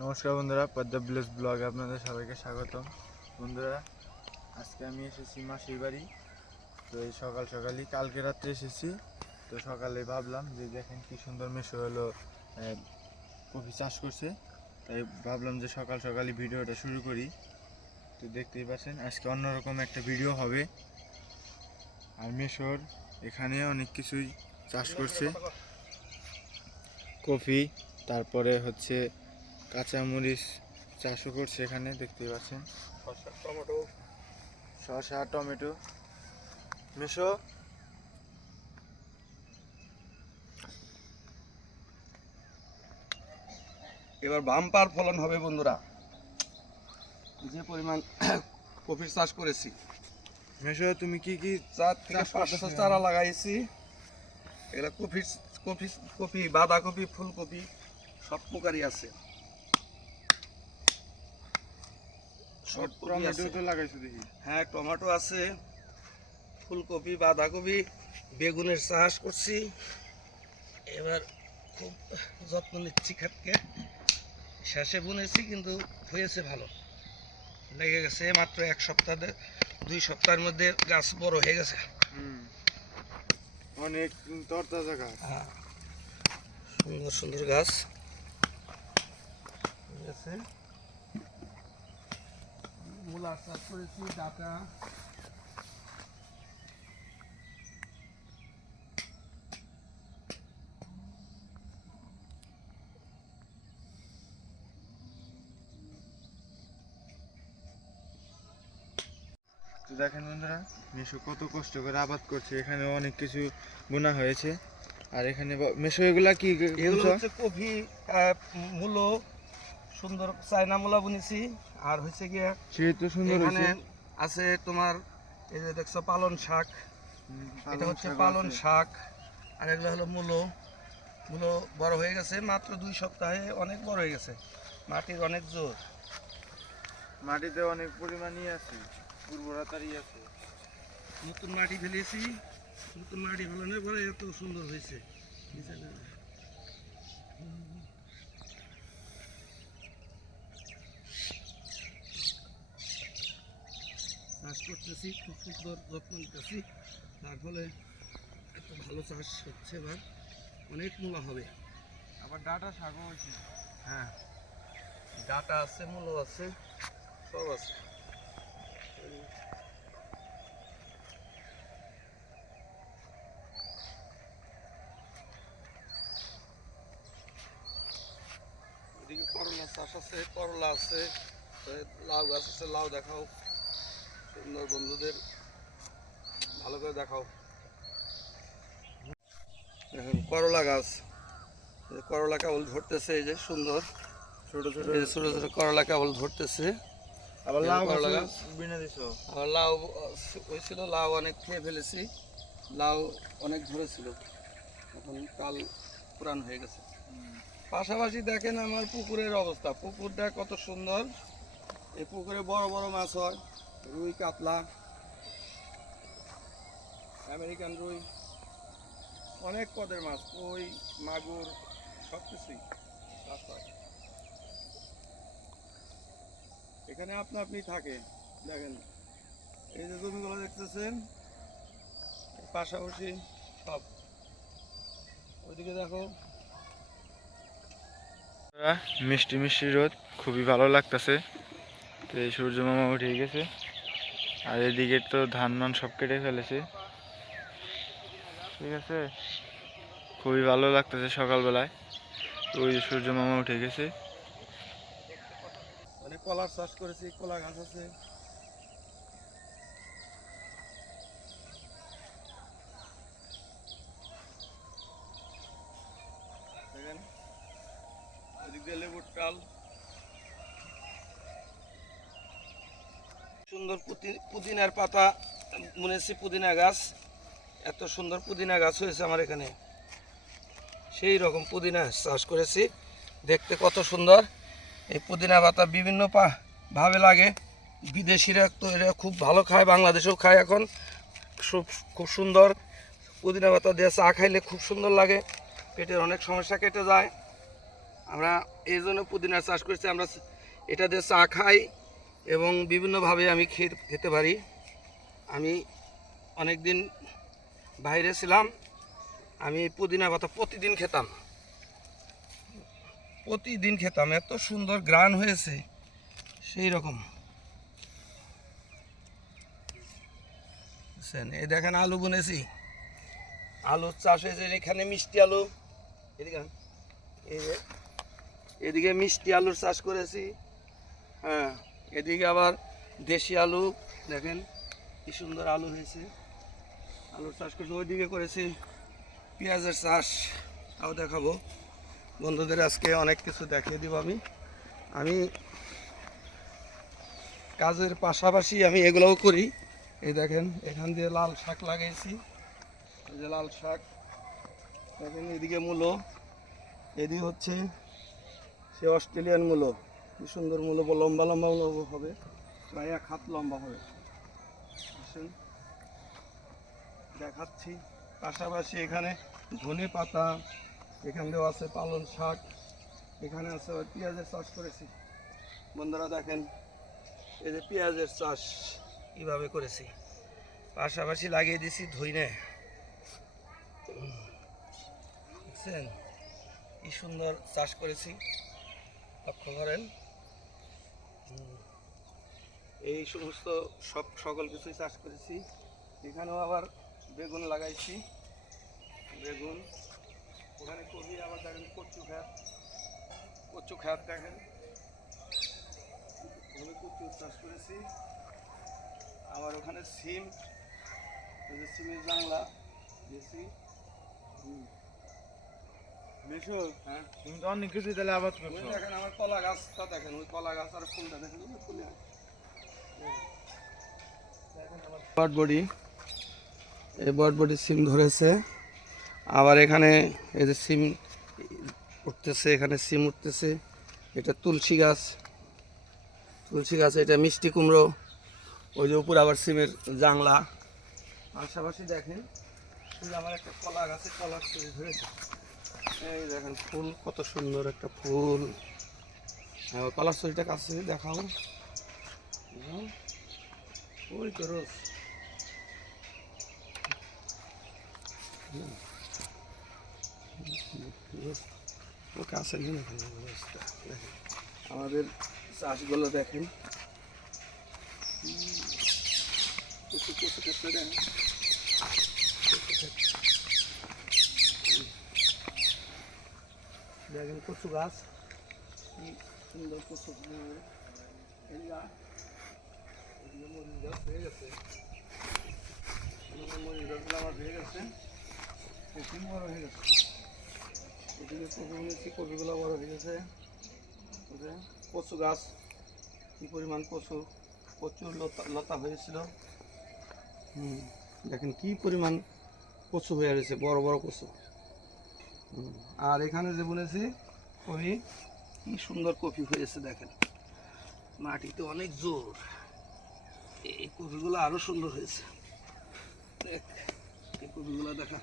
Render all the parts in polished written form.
নমস্কার বন্ধুরা, পদ্মা ভিলেজ ব্লগে আপনাদের সবাইকে স্বাগতম। বন্ধুরা, আজকে আমি এসেছি মাসির বাড়ি। তো এই সকালই কালকে রাত্রে এসেছি। তো সকালে ভাবলাম যে দেখেন কি সুন্দর মেশো হলো কফি চাষ করছে, তাই ভাবলাম যে সকালই ভিডিওটা শুরু করি। তো দেখতেই পাচ্ছেন আজকে অন্যরকম একটা ভিডিও হবে। আর মেশোর এখানে অনেক কিছুই চাষ করছে, কফি, তারপরে হচ্ছে কাঁচামরিচ চাষও করছে এখানে, দেখতেই পাচ্ছেন। শসা টমেটো মিশো। এবার বাম্পার ফলন হবে বন্ধুরা। যে পরিমাণ কফির চাষ করেছি, মিশো তুমি কি কি 4 থেকে 500 চারা লাগাইছি। এগুলা কফি বাঁধাকপি ফুলকপি সব প্রকারই আছে। সব টমেটো তো লাগাইছো দেখি। হ্যাঁ, টমেটো আছে, ফুলকপি বাঁধাকপি বেগুনের চাষ করছি। এবার খুব যত্ন নিচ্ছি ক্ষেতকে। শেষে বুনেছি কিন্তু হয়েছে ভালো, লেগে গেছে মাত্র 1 সপ্তাহ 2 সপ্তাহের মধ্যে গাছ বড় হয়ে গেছে। অনেক তরতাজা গাছ, সুন্দর সুন্দর গাছ আছে। মূলা চাষ করেছি, ডাটা, তো দেখেন বন্ধুরা মিশো কত কষ্ট করে আবাদ করছে। এখানে অনেক কিছু বোনা হয়েছে। আর এখানে মিশো এগুলা কি এগুলো হচ্ছে কফি, মূলো, সুন্দর চায়না মূলা বুনেছি। আর হচ্ছে গিয়ে সে তো সুন্দর এখানে হয়েছে। আছে তোমার এই যে দেখছো পালন শাক, এটা হচ্ছে পালন শাক। আর এগুলো হলো মূলো। মূলো বড় হয়ে গেছে মাত্র 2 সপ্তাহে, অনেক বড় হয়ে গেছে। মাটির অনেক জোর, মাটিতে অনেক পরিমাণই আছে, উর্বরতারই আছে। নতুন মাটি ফেলেছি। নতুন মাটি ফেলানোর পরে এত সুন্দর হয়েছে। চাষ করতেছি, খুব সুন্দর যত্ন নিতেছি, তার ফলে এত ভালো চাষ হচ্ছে। এবার অনেক মূলা হবে। আবার ডাটা শাকও হয়েছে। হ্যাঁ, ডাটা আছে, মূলো আছে, সব আছে। এদিকে করলা চাষ আছে, করলা আছে, লাউ গাছ আছে। লাউ দেখাও সুন্দর, বন্ধুদের ভালো করে দেখাও। এখন করলা গাছ, করলা কেবল ধরতেছে, এই যে সুন্দর ছোট ছোট এই যে ছোট ছোট করলা কেবল ধরতেছে। আবার এই লাউ করলা গাছ গাছ বিনা দিছো। আর লাউ হয়েছিল, লাউ অনেক খেয়ে ফেলেছি। লাউ অনেক ধরেছিল, এখন কাল পুরান হয়ে গেছে। পাশাপাশি দেখেন আমার পুকুরের অবস্থা। পুকুরটা কত সুন্দর। এই পুকুরে বড় বড় মাছ হয়, রুই, কাতলা, আমেরিকান রুই, অনেক পদের মাছ, কই, মাগুর, সব কিছুই চাষ হয়। এখানে আপনা আপনি থাকে। দেখেন এই যে জমিগুলো দেখতেছেন, পাশাপাশি সব। ওইদিকে দেখো, মিষ্টি মিষ্টি রোদ, খুবই ভালো লাগতেছে। তো এই সূর্য মামা উঠে গেছে। আর এদিকে তো ধান মান সব কেটে ফেলেছে। ঠিক আছে, খুবই ভালো লাগতেছে সকালবেলায়। ওই যে সূর্য মামা উঠে গেছে। মানে কলার চাষ করেছি, কলা গাছ আছে। দেখেন এদিক দিয়ে লেবুর টাল, সুন্দর পুদিনার পাতা বুনেছি, পুদিনা গাছ। এত সুন্দর পুদিনা গাছ হয়েছে আমার এখানে। সেই রকম পুদিনা চাষ করেছি, দেখতে কত সুন্দর। এই পুদিনা পাতা বিভিন্ন ভাবে লাগে। বিদেশিরা তো এরা খুব ভালো খায়, বাংলাদেশেও খায় এখন। খুব সুন্দর পুদিনা পাতা দিয়ে চা খাইলে খুব সুন্দর লাগে, পেটের অনেক সমস্যা কেটে যায়। আমরা এই জন্য পুদিনার চাষ করেছি। আমরা এটা দিয়ে চা খাই এবং বিভিন্নভাবে আমি খেতে পারি। আমি অনেক দিন বাইরে ছিলাম, আমি পুদিনা পাতা প্রতিদিন খেতাম, এত সুন্দর গ্রান হয়েছে সেই রকম। বুঝছেন, এই দেখেন আলু বুনেছি, আলুর চাষ হয়েছে এখানে, মিষ্টি আলু, এদিকে এদিকে মিষ্টি আলুর চাষ করেছি। হ্যাঁ, এদিকে আবার দেশি আলু, দেখেন কি সুন্দর আলু হয়েছে, আলুর চাষ করেছি। ওইদিকে করেছি পেঁয়াজের চাষ, তাও দেখাবো বন্ধুদের। আজকে অনেক কিছু দেখিয়ে দিব আমি কাজের পাশাপাশি আমি এগুলোও করি। এই দেখেন এখান দিয়ে লাল শাক লাগিয়েছি, এই যে লাল শাক দেখেন। এদিকে মূলো, এদিকে হচ্ছে সে অস্ট্রেলিয়ান মূলো, কি সুন্দর মূলো, লম্বা লম্বা মূলো হবে, প্রায় 1 হাত লম্বা হবে। আসেন দেখাচ্ছি। পাশাপাশি এখানে ধনে পাতা, এখানেও আছে পালং শাক, এখানে আছে পেঁয়াজের চাষ করেছি। বন্ধুরা দেখেন এই যে পেঁয়াজের চাষ কীভাবে করেছি, পাশাপাশি লাগিয়ে দিয়েছি ধইনে। দেখছেন কি সুন্দর চাষ করেছি, লক্ষ্য করেন। এই সমস্ত সকল কিছুই চাষ করেছি। এখানেও আবার বেগুন লাগাইছি, বেগুন, ওখানে কবি, আবার দেখেন কচু খাত দেখেন, ওখানে কচু চাষ করেছি। আবার ওখানে সিম, এই যে সিমের জাংলা দিয়েছি। মেশো, হ্যাঁ, তুমি তো অনেক কিছুই তাহলে আবাদ ওই করছো। দেখেন আমার কলা গাছটা দেখেন, ওই কলা গাছ আর ফুলটা দেখেন, ওই ফুলে বটবডি, এই বটবডি সিম ধরেছে। আবার এখানে এই যে সিম উঠতেছে, এখানে সিম উঠতেছে। এটা তুলসী গাছ, এটা মিষ্টি কুমড়ো, ওই যে উপর আবার সিমের জাংলা। পাশাপাশি দেখেন এই যে আমার একটা কলা গাছে কলা ফুল ধরেছে, এই দেখেন ফুল, কত সুন্দর একটা ফুল। কলার ছড়িটা কাছে দেখাও, ওই তো রোজ। কাছে নিয়ে দেখেন অবস্থা, দেখেন আমাদের চাষগুলো দেখেন, দেখেন কচু গাছ, কি সুন্দর কচু, মরিচ গাছ হয়ে গেছে, মরিচ গাছগুলো আমার হয়ে গেছে, কচু বড় হয়ে গেছে। এদিকে কপি নিয়েছি, কপিগুলো বড় হয়ে গেছে। কচু গাছ, কি পরিমাণ কচু, প্রচুর লতা হয়েছিল। দেখেন কি পরিমাণ কচু হয়ে রয়েছে, বড় বড় কচু। আর এখানে যে বুনেছি কপি, কি সুন্দর কপি হয়েছে দেখেন, মাটিতে অনেক জোর, এই কপিগুলো আরো সুন্দর হয়েছে। দেখ এই কপিগুলো দেখা,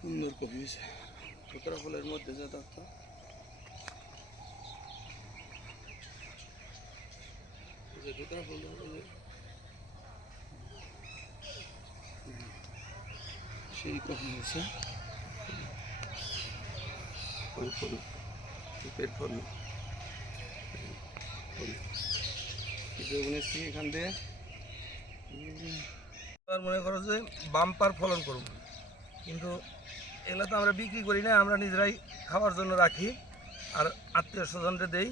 সুন্দর কপি হয়েছে। ধুতরা ফুলের মধ্যে যে দেখতো, ধুতরা ফুল সেই কপি হয়েছে, ফুল ফুল ফুল ফুল বুনেছি এখান দিয়ে। মনে করো যে বাম্পার ফলন করব, কিন্তু এগুলো তো আমরা বিক্রি করি না, আমরা নিজেরাই খাওয়ার জন্য রাখি, আর আত্মীয় স্বজনরে দেই,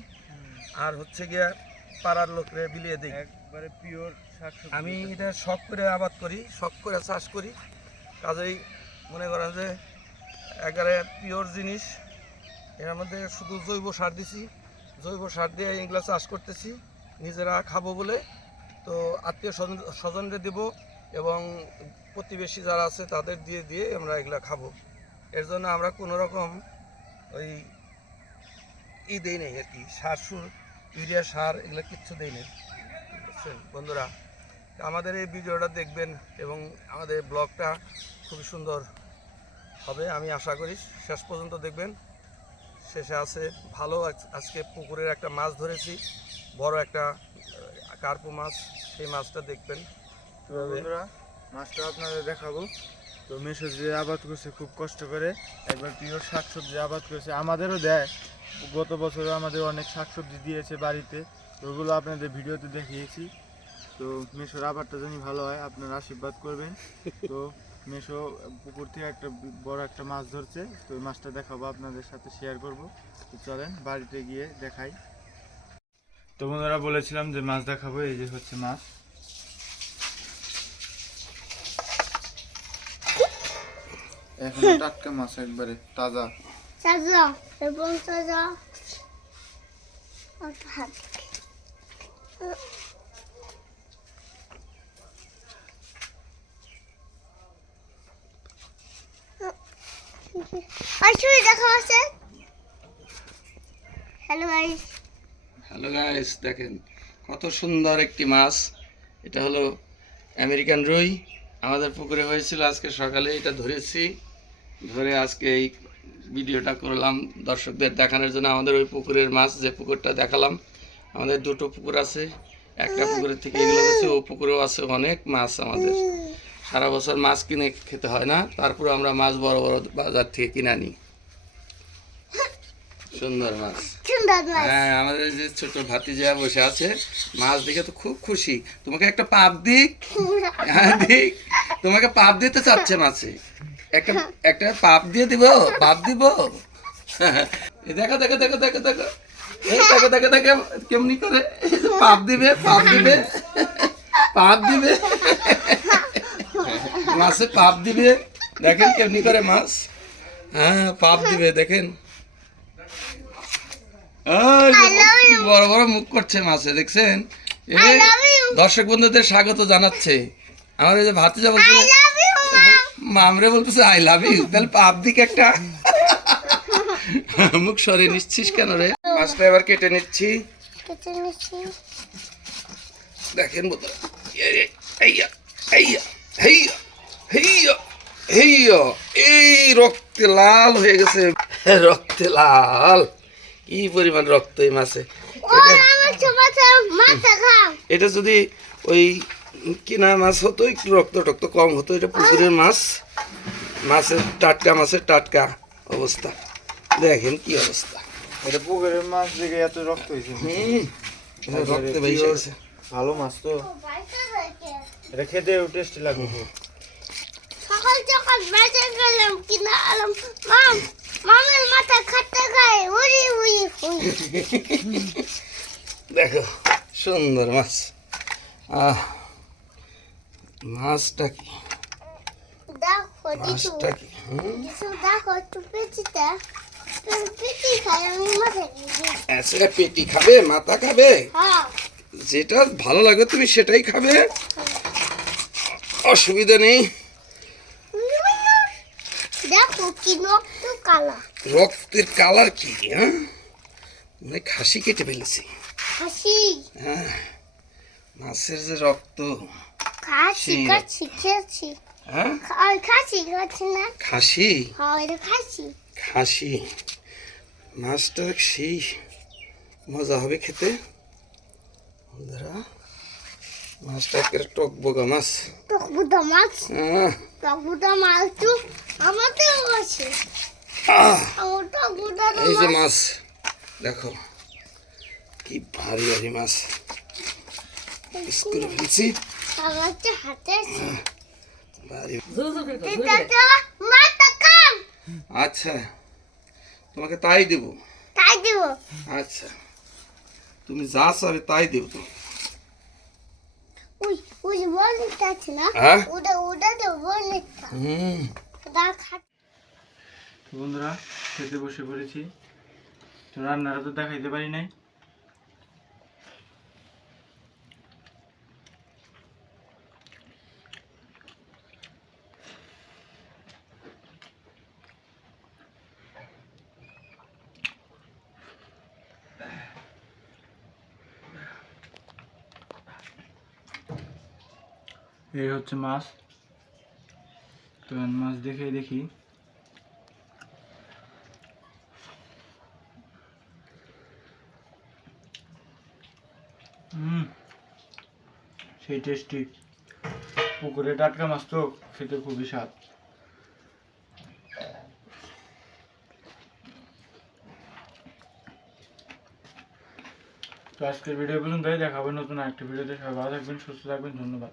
আর হচ্ছে গিয়ে পাড়ার লোকরে বিলিয়ে দিই। একবারে পিওর শাকসবজি। আমি এটা শখ করে আবাদ করি, শখ করে চাষ করি, কাজেই মনে করেন যে একেবারে পিওর জিনিস। এর মধ্যে শুধু জৈব সার দিছি, জৈব সার দিয়ে এগুলো চাষ করতেছি নিজেরা খাবো বলে। তো আত্মীয় স্বজনরে দেবো এবং প্রতিবেশী যারা আছে তাদের দিয়ে দিয়ে আমরা এগুলো খাবো। এর জন্য আমরা কোনো রকম ওই দেই নেই আর কি, সার ইউরিয়া সার এগুলো কিচ্ছু দেই নেই। বুঝছেন বন্ধুরা, আমাদের এই ভিডিওটা দেখবেন এবং আমাদের ব্লগটা খুবই সুন্দর হবে আমি আশা করি। শেষ পর্যন্ত দেখবেন। শেষে আছে ভালো আজকে পুকুরের একটা মাছ ধরেছি, বড় একটা কার্পু মাছ, সেই মাছটা দেখবেন তো বন্ধুরা মাছটা আপনাদের দেখাবো। তো মেশো যে আবাদ করছে খুব কষ্ট করে, একবার প্রিয় শাকসবজি আবাদ করেছে, আমাদেরও দেয়। গত বছরও আমাদের অনেক শাকসবজি দিয়েছে বাড়িতে, তো ওগুলো আপনাদের ভিডিওতে দেখিয়েছি। তো মেশোর আবারটা জানি ভালো হয়, আপনারা আশীর্বাদ করবেন। তো মেশো পুকুর থেকে একটা বড় একটা মাছ ধরছে, তো ওই মাছটা দেখাবো, আপনাদের সাথে শেয়ার করব। তো চলেন বাড়িতে গিয়ে দেখাই। তো বন্ধুরা বলেছিলাম যে মাছ দেখাবো, এই যে হচ্ছে মাছ। এখন টাটকা মাছ, একবারে তাজা। তাজা এবং তাজা হাত আসলে দেখা আছে। হ্যালো গাইস, হ্যালো গাইস, দেখেন কত সুন্দর একটি মাছ। এটা হলো আমেরিকান রুই। আমাদের পুকুরে হয়েছিল আজকে সকালে, এটা ধরেছি। ধরে আজকে এই ভিডিওটা করলাম দর্শকদের দেখানোর জন্য। আমাদের ওই পুকুরের মাছ, যে পুকুরটা দেখালাম, আমাদের দুটো পুকুর আছে। একটা পুকুরের থেকে এগুলো আছে, ও পুকুরেও আছে অনেক মাছ। আমাদের সারা বছর মাছ কিনে খেতে হয় না, তারপর আমরা মাছ বড় বড় বাজার থেকে কিনে আনি। সুন্দর মাছ। সুন্দর মাছ। হ্যাঁ, আমাদের যে ছোট ভাতিজা বসে আছে, মাছ দেখে তো খুব খুশি। তোমাকে একটা পাপ দিক? হ্যাঁ দিক। তোমাকে পাপ দিতে চাচ্ছে মাছে। একটা একটা পাপ দিয়ে দিব, পাপ দিব। এই দেখো দেখো দেখো দেখো দেখো, এই দেখো দেখো দেখো কেমনি করে পাপ দিবে, পাপ দিবে, পাপ দিবে। মাছে পাপ দিবে, দেখেন কেমনি করে মাছ। হ্যাঁ, পাপ দিবে, দেখেন। কি বড় বড় মুখ করছে মাছে, দেখছেন? দর্শক বন্ধুদের স্বাগত জানাচ্ছে। আমার এই যে ভাতিজা বলছে, মামরে বলতেছে আই লাভ ইউ। তাহলে পাপ দিক একটা। মুখ সরিয়ে নিচ্ছিস কেন রে? মাছটা এবার কেটে নিচ্ছি। দেখেন বন্ধুরা, এইয়া এইয়া হেইয়া হেইয়া হেইয়া, এই রক্তে লাল হয়ে গেছে, রক্তে লাল। কি পরিমাণ রক্ত এই মাছে। এটা যদি ওই কিনা মাছ হতো, একটু রক্ত টক্ত কম হতো। এটা পুকুরের মাছ, মাছের টাটকা, মাছের টাটকা অবস্থা। দেখেন কি অবস্থা। এটা পুকুরের মাছ দেখে এত রক্ত হয়েছে। রক্তে বেশি গেছে। ভালো মাছ তো, এটা খেতে টেস্টি লাগবে। সকাল সকাল বাজার গেলাম, কিনা আলাম মামের মাথা খাটতে খায়, উড়ি উড়ি উড়ি। দেখো সুন্দর মাছ। মাছটা কি, দেখো দিদু, মাছটা কি? দিদু দেখো একটু পেঁচিটা, পেঁচি খাই আমি মাথা খেয়ে। আচ্ছা, পেটি খাবে, মাথা খাবে, হ্যাঁ যেটা ভালো লাগে তুমি সেটাই খাবে, অসুবিধা নেই। দেখো কি রক্ত কালা। রক্তের কালার কি? হ্যাঁ, মানে খাসি কেটে ফেলেছি। হাসি হ্যাঁ, মাছের যে রক্ত। খাসি সেই খাসি খেয়েছি। হ্যাঁ, খাসি খাচ্ছি না। খাসি, হ্যাঁ এটা খাসি। খাসি মাছটা সেই মজা হবে খেতে। বন্ধুরা, মাছটা একেবারে টক বোগা মাছ। টকবুদা মাছ, হ্যাঁ, টকবুদা মাছ তো আমাদেরও আছে। আহ, আমার টকবুদা এই যে মাছ দেখো, কি ভারী ভারী মাছ। পিস করে ফেলছি। আমার তো হাতে আছে। ভারী। এটা তো মাথা কান। আচ্ছা, তোমাকে তাই দেব। তাই দিব। আচ্ছা, তুমি যা চাবে তাই দেব তো। উই উই বলতে আছে না। হ্যাঁ, ওটা ওটা তো বলতে। হুম। দা খা। তো বন্ধুরা খেতে বসে পড়েছি। তো রান্নাটা তো দেখাইতে পারি নাই। এই হচ্ছে মাছ। তো মাছ দেখে দেখি সেই টেস্টি, পুকুরে টাটকা মাছ তো খেতে খুবই স্বাদ। তো আজকের ভিডিও পর্যন্ত, দেখা হবে নতুন আরেকটি ভিডিওতে। সবাই ভালো থাকবেন, সুস্থ থাকবেন, ধন্যবাদ।